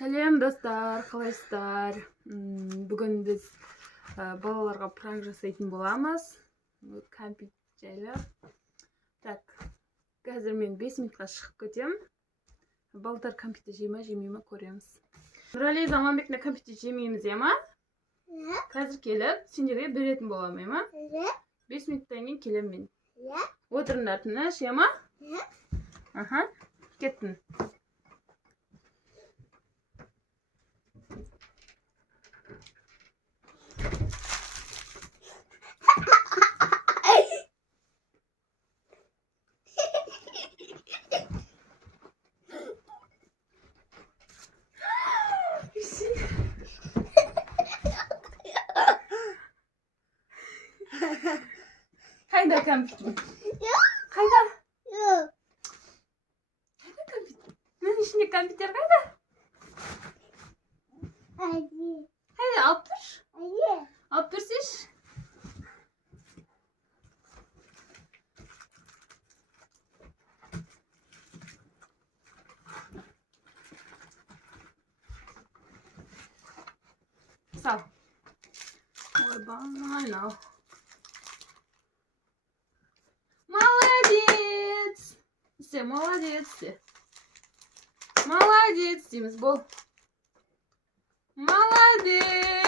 Сәлем достар, қалайсыздар? Бүгін біз балаларға пранк жасайтын боламыз. Конфет жайлы. Так, қазір мен 5 минутқа шығып кетем. Балдар конфетті жейме, жемейме көреміз. Нұрали Заманбекне конфетті жемейміз, ема? Қазір келіп, сендерге беретін боламын, ема? 5 минуттан кейін келем мен. Отырыңдар тыныш, ема? Аха, кеттің. Hayda konfetim. Hayda. Hayda konfetim. Bunun içinde konfetler hayda. Hayda alp dur. Alp dur siz. Sağ ol. Ой, банально. Молодец! Все, молодец все. Молодец, Тимс, был. Молодец!